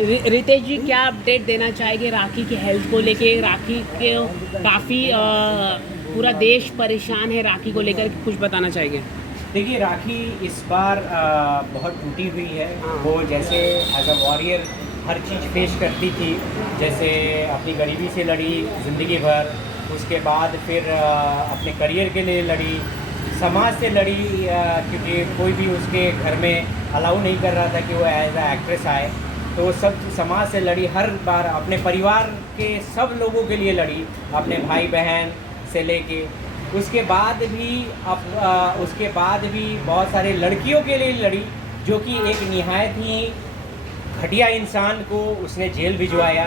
रितेश जी, क्या अपडेट देना चाहेंगे राखी की हेल्थ को लेके? राखी के काफ़ी पूरा देश परेशान है राखी को लेकर, कुछ बताना चाहेंगे? देखिए, राखी इस बार बहुत टूटी हुई है। वो जैसे एज अ वॉरियर हर चीज़ फेस करती थी, जैसे अपनी गरीबी से लड़ी ज़िंदगी भर, उसके बाद फिर अपने करियर के लिए लड़ी, समाज से लड़ी, क्योंकि कोई भी उसके घर में अलाउ नहीं कर रहा था कि वो एज अ एक्ट्रेस आए, तो वो सब समाज से लड़ी। हर बार अपने परिवार के सब लोगों के लिए लड़ी, अपने भाई बहन से लेके। उसके बाद भी बहुत सारे लड़कियों के लिए लड़ी, जो कि एक निहायत ही घटिया इंसान को उसने जेल भिजवाया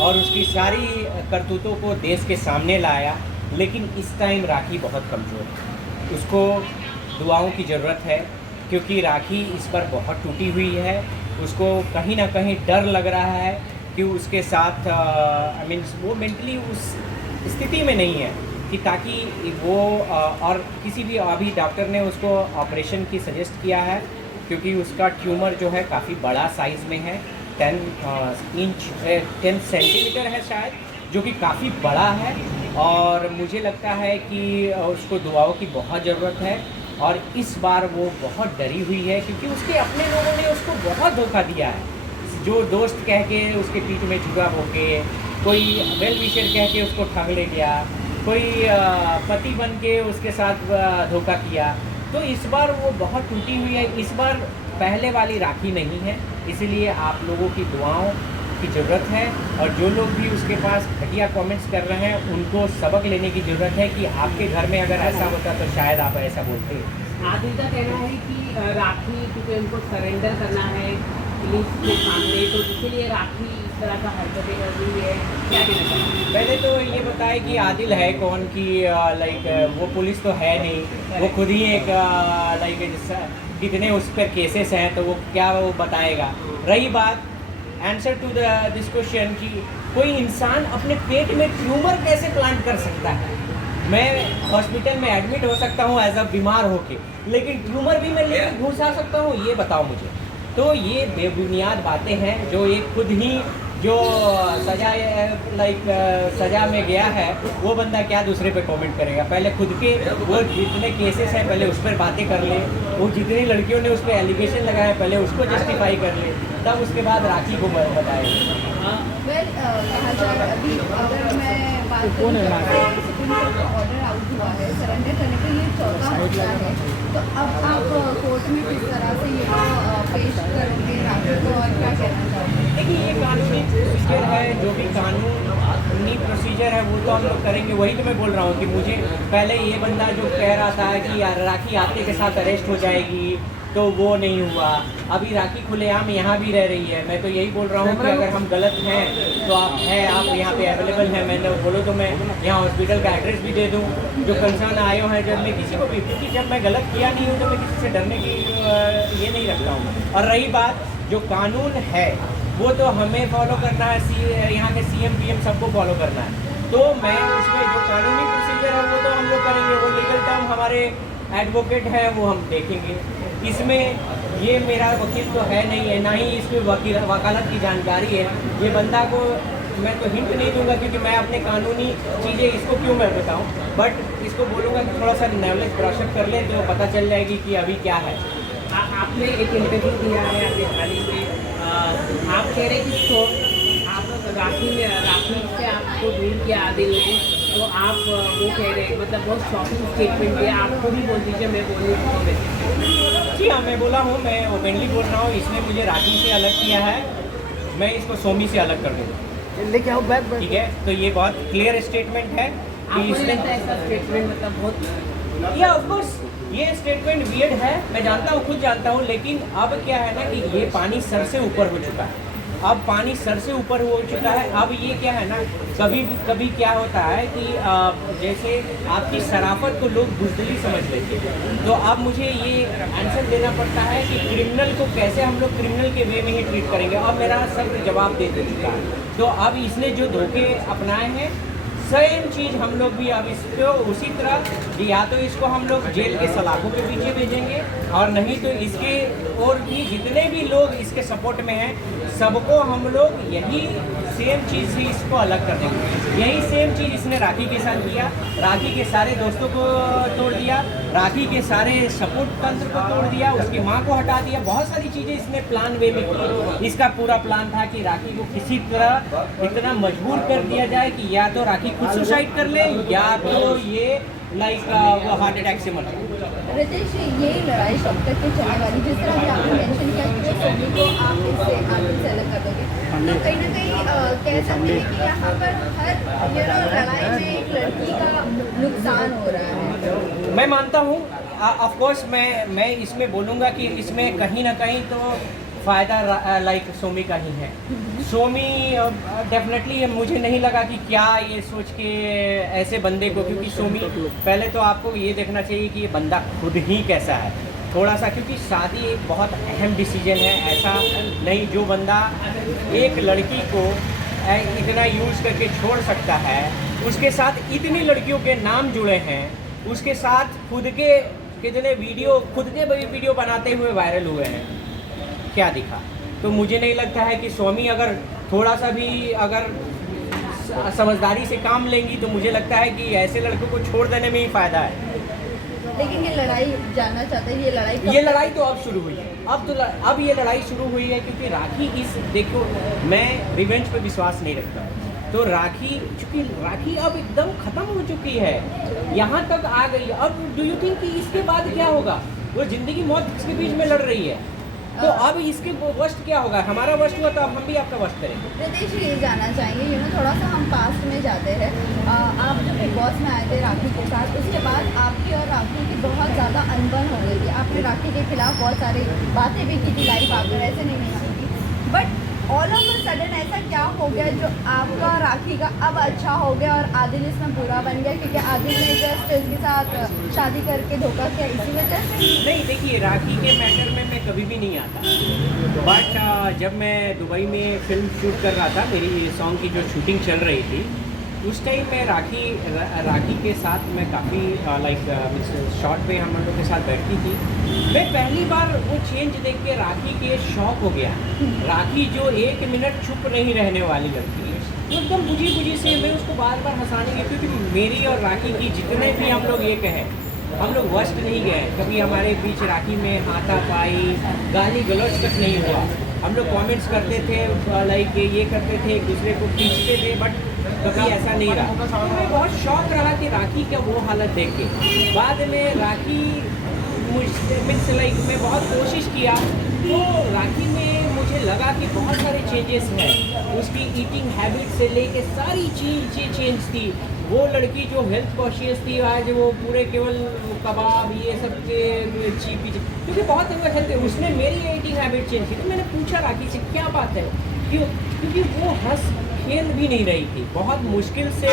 और उसकी सारी करतूतों को देश के सामने लाया। लेकिन इस टाइम राखी बहुत कमज़ोर है, उसको दुआओं की ज़रूरत है, क्योंकि राखी इस पर बहुत टूटी हुई है। उसको कहीं ना कहीं डर लग रहा है कि उसके साथ वो मेंटली उस स्थिति में नहीं है कि ताकि वो और किसी भी, अभी डॉक्टर ने उसको ऑपरेशन की सजेस्ट किया है, क्योंकि उसका ट्यूमर जो है काफ़ी बड़ा साइज़ में है, 10 सेंटीमीटर है शायद, जो कि काफ़ी बड़ा है। और मुझे लगता है कि उसको दुआओं की बहुत ज़रूरत है। और इस बार वो बहुत डरी हुई है, क्योंकि उसके अपने लोगों ने उसको बहुत धोखा दिया है। जो दोस्त कह के उसके पीठ में जुआ भोंके, कोई वेल विशर कह के उसको ठग ले गया, कोई पति बन के उसके साथ धोखा किया। तो इस बार वो बहुत टूटी हुई है। इस बार पहले वाली राखी नहीं है, इसलिए आप लोगों की दुआओं की ज़रूरत है। और जो लोग भी उसके पास घटिया कमेंट्स कर रहे हैं, उनको सबक लेने की ज़रूरत है कि आपके घर में अगर ऐसा होता तो शायद आप ऐसा बोलते। आदिल का कहना है कि राखी, क्योंकि उनको सरेंडर करना है पुलिस के सामने, तो इसीलिए राखी इस तरह का हरकतें कर रही है। क्या कहना चाहिए? पहले तो ये बताए कि आदिल है कौन, कि लाइक वो पुलिस तो है नहीं, वो खुद ही एक लाइक कितने उस पर केसेस हैं, तो वो क्या वो बताएगा। रही बात आंसर टू दिस क्वेश्चन कि कोई इंसान अपने पेट में ट्यूमर कैसे प्लांट कर सकता है? मैं हॉस्पिटल में एडमिट हो सकता हूँ एज अ बीमार होके, लेकिन ट्यूमर भी मैं लेकर घुस आ सकता हूँ? ये बताओ मुझे। तो ये बेबुनियाद बातें हैं, जो ये खुद ही जो सजा में गया है, वो बंदा क्या दूसरे पे कमेंट करेगा? पहले खुद के वो जितने केसेस हैं पहले उस पर बातें कर ले, वो जितनी लड़कियों ने उस पर एलिगेशन लगाया पहले उसको जस्टिफाई कर ले, तब उसके बाद राखी को बताएगा। अभी अगर मैं बात करूँ, सुप्रीम कोर्ट का ऑर्डर आउट हुआ है सरेंडर करने का, ये चौथा मसला है। तो अब आप कोर्ट में किस तरह से ये पेश करेंगे राखी को, और क्या कहना चाहोगे? देखिए, ये कानूनी प्रोसीजर है, जो भी कानूनी प्रोसीजर है वो तो हम लोग करेंगे। वही तो मैं बोल रहा हूँ कि मुझे पहले ये बंदा जो कह रहा था कि यार राखी आते के साथ अरेस्ट हो जाएगी, तो वो नहीं हुआ। अभी राखी खुलेआम यहाँ भी रह रही है। मैं तो यही बोल रहा हूँ कि अगर हम गलत हैं तो आप यहाँ पे अवेलेबल हैं, मैंने बोलो तो मैं यहाँ हॉस्पिटल का एड्रेस भी दे दूँ। जो कंसर्न आए हैं, जब मैं किसी को भी, क्योंकि जब मैं गलत किया नहीं हूँ तो मैं किसी से डरने की ये नहीं रखता हूँ। और रही बात, जो कानून है वो तो हमें फॉलो करना है, यहाँ के CM PM सबको फॉलो करना है। तो मैं उसमें जो कानूनी प्रोसीजर है वो तो हम लोग करेंगे, वो लीगल टर्म हमारे एडवोकेट हैं वो हम देखेंगे। इसमें ये मेरा वकील तो है नहीं है, ना ही इसमें वकालत की जानकारी है। ये बंदा को मैं तो हिंट नहीं दूंगा, क्योंकि मैं अपने कानूनी चीज़ें इसको क्यों मैं बताऊं, बट इसको बोलूँगा कि थोड़ा सा नॉलेज ब्रशअप कर ले तो पता चल जाएगी कि अभी क्या है। आपने एक इंटरव्यू दिया है अभी हाल ही में, आप कह रहे कि आप राखी से आपको दूर किया आदिल ने, तो आप वो कह रहे हैं, मतलब बहुत शॉकिंग स्टेटमेंट दिया। आपको भी बोल दीजिए, मैं बोल रही हूँ। जी हाँ, मैं बोला हूँ, मैं ओपनली बोल रहा हूँ। इसने मुझे राखी से अलग किया है, मैं इसको सोमी से अलग कर दूँगा। लेके आओ बैग। ठीक है, तो ये बहुत क्लियर स्टेटमेंट है कि इसने ऐसा स्टेटमेंट मतलब बहुत, या ऑफ कोर्स ये स्टेटमेंट वियर्ड है, मैं जानता हूँ, खुद जानता हूँ। लेकिन अब क्या है ना कि ये पानी सर से ऊपर हो चुका है। अब पानी सर से ऊपर हो चुका है। अब ये क्या है ना, कभी क्या होता है कि जैसे आपकी शराफत को लोग बुज़दिली समझ लेते हैं, तो अब मुझे ये आंसर देना पड़ता है कि क्रिमिनल को कैसे हम लोग क्रिमिनल के वे में ही ट्रीट करेंगे। अब मेरा सब जवाब दे चुका है। तो अब इसने जो धोखे अपनाए हैं, सेम चीज़ हम लोग भी अब इसको उसी तरह, या तो इसको हम लोग जेल के सलाखों के पीछे भेजेंगे, और नहीं तो इसके और भी जितने भी लोग इसके सपोर्ट में हैं सबको हम लोग यही सेम चीज़ ही इसको अलग कर देंगे। यही सेम चीज़ इसने राखी के साथ किया, राखी के सारे दोस्तों को तोड़ दिया, राखी के सारे सपोर्ट तंत्र को तोड़ दिया, उसकी माँ को हटा दिया, बहुत सारी चीज़ें इसने प्लान वे में की। इसका पूरा प्लान था कि राखी को किसी तरह इतना मजबूर कर दिया जाए कि या तो राखी खुद सुसाइड कर ले या तो ये वो हार्ट अटैक से मर जाए। रितेश, ये लड़ाई कब तक की चलने वाली, जिस तरह अभी आपने मेंशन किया कि सोनी को आप इससे आगे से अलग कर दोगे, तो कहीं ना कहीं कह सकते हैं कि यहाँ पर हर लड़ाई में एक लड़की का नुकसान हो रहा है। मैं मानता हूँ, ऑफ कोर्स मैं इसमें बोलूँगा कि इसमें कहीं ना कहीं तो फ़ायदा लाइक सोमी का ही है। सोमी डेफिनेटली मुझे नहीं लगा कि क्या ये सोच के ऐसे बंदे को, क्योंकि सोमी पहले तो आपको ये देखना चाहिए कि ये बंदा खुद ही कैसा है थोड़ा सा, क्योंकि शादी एक बहुत अहम डिसीजन है। ऐसा नहीं जो बंदा एक लड़की को इतना यूज़ करके छोड़ सकता है, उसके साथ इतनी लड़कियों के नाम जुड़े हैं, उसके साथ खुद के कितने वीडियो बनाते हुए वायरल हुए हैं, क्या दिखा। तो मुझे नहीं लगता है कि स्वामी अगर थोड़ा सा भी अगर समझदारी से काम लेंगी तो मुझे लगता है कि ऐसे लड़कों को छोड़ देने में ही फ़ायदा है। लेकिन ये लड़ाई जानना चाहते हैं, ये लड़ाई तो अब शुरू हुई है। अब ये लड़ाई शुरू हुई है क्योंकि राखी देखो, मैं रिवेंज पे विश्वास नहीं रखता, तो चूँकि राखी अब एकदम ख़त्म हो चुकी है, यहाँ तक आ गई। अब डू यू थिंक कि इसके बाद क्या होगा? वो ज़िंदगी मौत के बीच में लड़ रही है, तो अब इसके वर्स्ट क्या होगा? हमारा वर्स्ट हुआ तो अब हम भी आपका वर्स्ट करेंगे। रितेश, ये जानना चाहेंगे थोड़ा सा हम पास्ट में जाते हैं। आप जब बिग बॉस में आए थे राखी के साथ, उसके बाद आपकी और राखी की बहुत ज़्यादा अनबन हो गई थी। आपने राखी के खिलाफ बहुत सारी बातें भी की थी लाइव आकर, ऐसे नहीं की, but all of a sudden ऐसा क्या हो गया जो आपका राखी का अब अच्छा हो गया और आदिल इसमें बुरा बन गया? क्योंकि आदिल ने जस्ट इसके साथ शादी करके धोखा किया, इसी वजह से। नहीं, देखिए, राखी के मैटर में मैं कभी भी नहीं आता, बट जब मैं दुबई में फिल्म शूट कर रहा था, मेरी सॉन्ग की जो शूटिंग चल रही थी, उस टाइम मैं राखी के साथ मैं काफ़ी शॉर्ट पे हम लोग के साथ बैठती थी। मैं पहली बार वो चेंज देख के राखी के शॉक हो गया। राखी जो 1 मिनट चुप नहीं रहने वाली लड़की है, तो एकदम बुझी से मैं उसको बार बार हंसाने लगी, क्योंकि मेरी और राखी की जितने भी हम लोग ये कहें, हम लोग वर्स्ट नहीं गए कभी। हमारे बीच राखी में हाथापाई, गाली गलौज तक नहीं हुआ। हम लोग कमेंट्स करते थे, लाइक ये करते थे, एक दूसरे को खींचते थे, बट कभी ऐसा नहीं रहा। तो मैं बहुत शौक रहा कि राखी का वो हालत देख के। बाद में राखी मीन्स लाइक मैं बहुत कोशिश किया, तो राखी में मुझे लगा कि बहुत सारे चेंजेस हैं। उसकी ईटिंग हैबिट से लेके सारी चीज़ें चेंज थी। वो लड़की जो हेल्थ कॉन्शियस थी, आज वो पूरे केवल कबाब ये सब के चीज, क्योंकि बहुत हेल्थ है। उसने मेरी ईटिंग हैबिट चेंज की। तो मैंने पूछा राखी से क्या बात है, क्यों? क्योंकि वो हंस खेल भी नहीं रही थी। बहुत मुश्किल से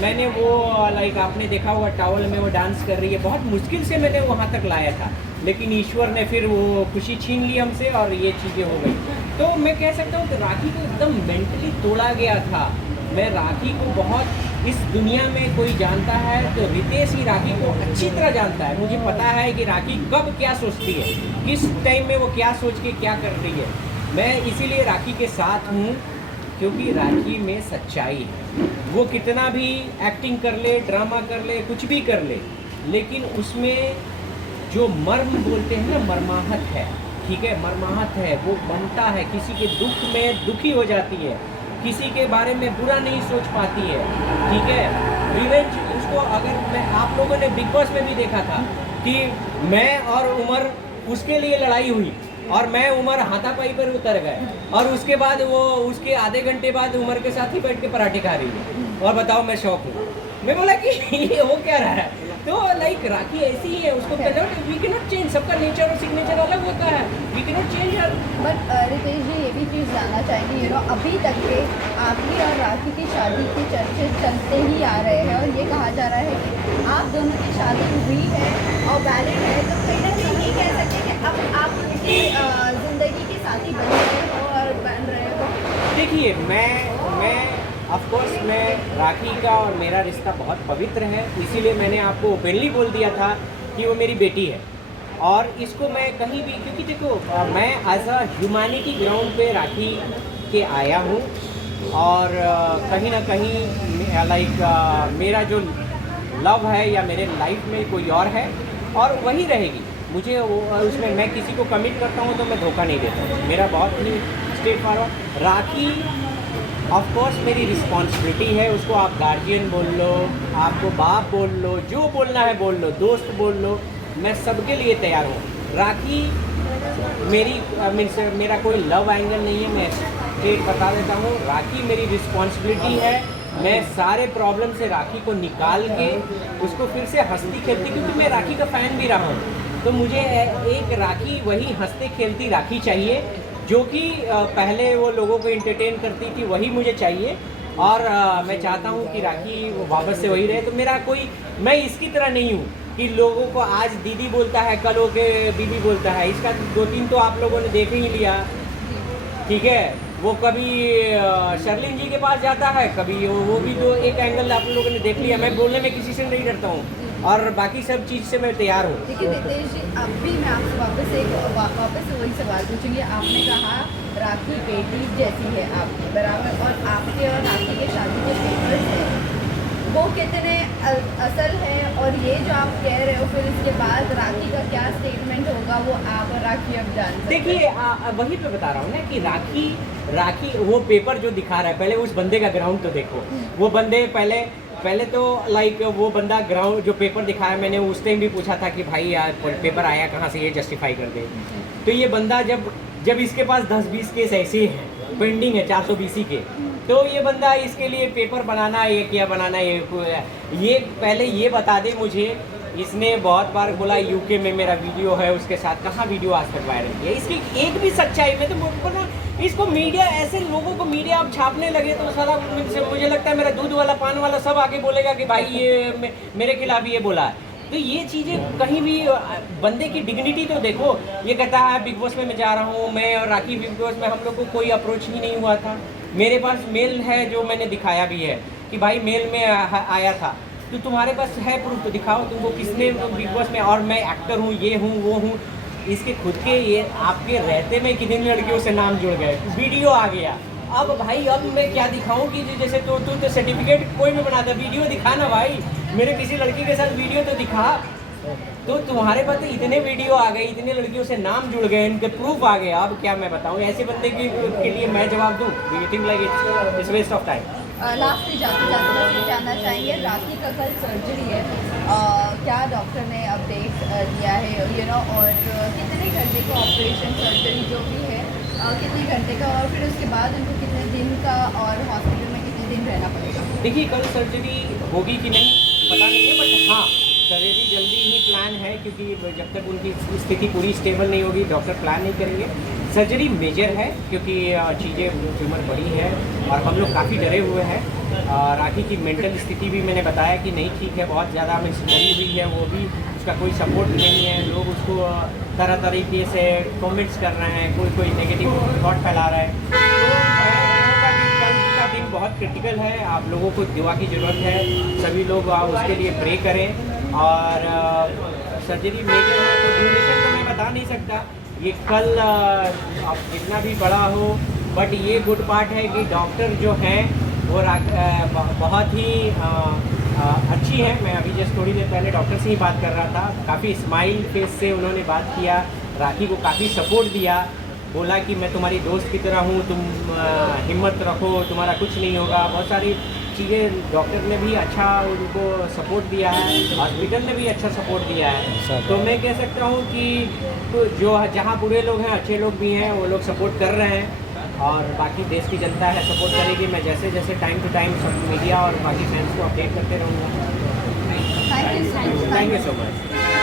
मैंने वो लाइक आपने देखा हुआ टावल में वो डांस कर रही है, बहुत मुश्किल से मैंने वहाँ तक लाया था, लेकिन ईश्वर ने फिर वो खुशी छीन ली हमसे और ये चीज़ें हो गई। तो मैं कह सकता हूँ कि राखी को एकदम मेंटली तोड़ा गया था। मैं राखी को बहुत, इस दुनिया में कोई जानता है तो रितेश ही राखी को अच्छी तरह जानता है। मुझे पता है कि राखी कब क्या सोचती है, किस टाइम में वो क्या सोच के क्या कर रही है। मैं इसीलिए राखी के साथ हूँ, क्योंकि राखी में सच्चाई है। वो कितना भी एक्टिंग कर ले, ड्रामा कर ले, कुछ भी कर ले, लेकिन उसमें जो मर्म बोलते हैं ना, मर्माहत है, ठीक है, मर्माहत है, वो बनता है। किसी के दुख में दुखी हो जाती है, किसी के बारे में बुरा नहीं सोच पाती है, ठीक है। रिवेंज उसको, अगर मैं, आप लोगों ने बिग बॉस में भी देखा था कि मैं और उमर, उसके लिए लड़ाई हुई और मैं उमर हाथापाई पर उतर गए, और उसके बाद वो उसके आधे घंटे बाद उमर के साथ ही बैठ के पराठे खा रही है, और बताओ मैं शौक हूँ। मैं बोला कि ये हो क्या रहा है। तो लाइक राखी ऐसी ही है, उसको वी कैन नॉट चेंज। सबका नेचर और सिग्नेचर अलग होता है, वी कैन नॉट चेंज हर। बट रितेश जी, ये भी चीज़ जानना चाहेंगे, अभी तक के आपकी और राखी की शादी के चर्चे चलते ही आ रहे हैं, और ये कहा जा रहा है कि आप दोनों की शादी हुई है और वैलिड है, तो कहीं ना कहीं ये कह सकते हैं कि अब आप उनकी ज़िंदगी के साथी बन रहे हो और बन रहे हो। देखिए, मैं ऑफकोर्स मैं राखी का और मेरा रिश्ता बहुत पवित्र है, इसीलिए मैंने आपको ओपनली बोल दिया था कि वो मेरी बेटी है। और इसको मैं कहीं भी, क्योंकि देखो मैं एज अ ह्यूमैनिटी ग्राउंड पे राखी के आया हूँ, और कहीं ना कहीं लाइक मेरा जो लव है या मेरे लाइफ में कोई और है और वही रहेगी। मुझे उसमें मैं किसी को कमिट करता हूँ तो मैं धोखा नहीं देता हूँ। मेरा बहुत ही straightforward. Rakhi of course मेरी रिस्पॉन्सिबिलिटी है, उसको आप गार्जियन बोल लो, आपको बाप बोल लो, जो बोलना है बोल लो, दोस्त बोल लो, मैं सबके लिए तैयार हूँ। राखी मेरी मीन्स मेरा कोई लव एंगल नहीं है, मैं स्ट्रेट बता देता हूँ। राखी मेरी रिस्पॉन्सिबिलिटी है। मैं सारे प्रॉब्लम से राखी को निकाल के उसको फिर से हंसती खेलती, क्योंकि मैं राखी का फ़ैन भी रहा हूँ, तो मुझे एक राखी वही हंसते खेलती राखी चाहिए जो कि पहले वो लोगों को एंटरटेन करती थी, वही मुझे चाहिए। और मैं चाहता हूँ कि राखी वापस से वही रहे। तो मेरा कोई, मैं इसकी तरह नहीं हूँ कि लोगों को आज दीदी बोलता है कल होके बीबी बोलता है। इसका 2-3 तो आप लोगों ने देख ही लिया, ठीक है। वो कभी शर्लिन जी के पास जाता है, कभी वो भी तो एक एंगल आप लोगों ने देख लिया। मैं बोलने में किसी से नहीं डरता हूँ और बाकी सब चीज़ से मैं तैयार हूँ। देखिए नितेश जी, अब भी मैं आपसे वापस से वही सवाल पूछूंगी। आपने कहा राखी बेटी जैसी है आपकी, बराबर, और आपके और राखी के शादी के पेपर्स हैं वो कितने असल है, और ये जो आप कह रहे हो फिर इसके बाद राखी का क्या स्टेटमेंट होगा वो आप और राखी अब जान सकते हैं। देखिए वही पे बता रहा हूँ ना कि राखी वो पेपर जो दिखा रहा है, पहले उस बंदे का ग्राउंड तो देखो। वो बंदे पहले तो लाइक वो बंदा ग्राउंड जो पेपर दिखाया, मैंने उस टाइम भी पूछा था कि भाई यार पेपर आया कहाँ से, ये जस्टिफाई कर दे। तो ये बंदा जब इसके पास 10-20 केस ऐसे हैं पेंडिंग है 420 के, तो ये बंदा इसके लिए पेपर बनाना, ये क्या बनाना, ये पहले ये बता दे मुझे। इसने बहुत बार बोला यूके में मेरा वीडियो है उसके साथ, कहाँ वीडियो आज तक वायरल किया? इसकी एक भी सच्चाई में तो बोला। इसको मीडिया, ऐसे लोगों को मीडिया अब छापने लगे तो सारा मुझे लगता है मेरा दूध वाला पान वाला सब आके बोलेगा कि भाई ये मेरे खिलाफ ये बोला है। तो ये चीज़ें कहीं भी, बंदे की डिग्निटी तो देखो। ये कहता है बिग बॉस में मैं जा रहा हूँ, मैं और राखी बिग बॉस में, हम लोग को कोई अप्रोच ही नहीं हुआ था। मेरे पास मेल है जो मैंने दिखाया भी है कि भाई मेल में आया था। तो तुम्हारे पास है प्रूफ तो दिखाओ, तुमको किसने बिग बॉस में, और मैं एक्टर हूँ, ये हूँ वो हूँ। इसके खुद के ये आपके रहते में कितनी लड़कियों से नाम जुड़ गए, वीडियो आ गया। अब भाई अब मैं क्या दिखाऊं कि जैसे तू तो सर्टिफिकेट कोई भी बनाता, वीडियो दिखा ना भाई, मेरे किसी लड़की के साथ वीडियो तो दिखा। तो तुम्हारे पास तो इतने वीडियो आ गए, इतने लड़कियों से नाम जुड़ गए, इनके प्रूफ आ गए। अब क्या मैं बताऊं, ऐसे बंदे के लिए मैं जवाब दूं? Do you think like it's waste of time? Last में जाते ये जानना चाहेंगे, राखी का कल सर्जरी है, क्या डॉक्टर ने अपडेट दिया है, और कितने घंटे का ऑपरेशन सर्जरी जो भी है, कितने घंटे का, और फिर उसके बाद उनको कितने दिन का और हॉस्पिटल में कितने दिन रहना पड़ेगा? देखिए कल सर्जरी होगी कि नहीं पता नहीं है, बट हाँ सर्जरी जल्दी ही प्लान है, क्योंकि जब तक उनकी स्थिति पूरी स्टेबल नहीं होगी डॉक्टर प्लान नहीं करेंगे। सर्जरी मेजर है क्योंकि चीज़ें ट्यूमर बड़ी है और हम लोग काफ़ी डरे हुए हैं। राखी की मेंटल स्थिति भी मैंने बताया कि नहीं ठीक है, बहुत ज़्यादा में डरी हुई है, वो भी उसका कोई सपोर्ट नहीं है। लोग उसको तरह तरीके से कमेंट्स कर रहे हैं, कोई नेगेटिव थॉट फैला रहा है। तो मैं कहूँगा कि कल का दिन बहुत क्रिटिकल है, आप लोगों को दुआ की ज़रूरत है, सभी लोग उसके लिए प्रे करें। और सर्जरी मेजर है तो ड्यूरेशन तो मैं बता नहीं सकता, ये कल अब जितना भी बड़ा हो, बट ये गुड पार्ट है कि डॉक्टर जो हैं वो बहुत ही अच्छी है। मैं अभी जस्ट थोड़ी देर पहले डॉक्टर से ही बात कर रहा था, काफ़ी स्माइल फेस से उन्होंने बात किया, राखी को काफ़ी सपोर्ट दिया, बोला कि मैं तुम्हारी दोस्त की तरह हूँ, तुम हिम्मत रखो, तुम्हारा कुछ नहीं होगा। बहुत सारी चीज़ें डॉक्टर ने भी अच्छा उनको सपोर्ट दिया है, हॉस्पिटल ने भी अच्छा सपोर्ट दिया है। तो मैं कह सकता हूँ कि तो जो जहाँ बुरे लोग हैं अच्छे लोग भी हैं, वो लोग सपोर्ट कर रहे हैं और बाकी देश की जनता है सपोर्ट करेगी। मैं जैसे जैसे टाइम टू टाइम सब मीडिया और बाकी फैंस को अपडेट करते रहूँगा। Thank you thank you so much.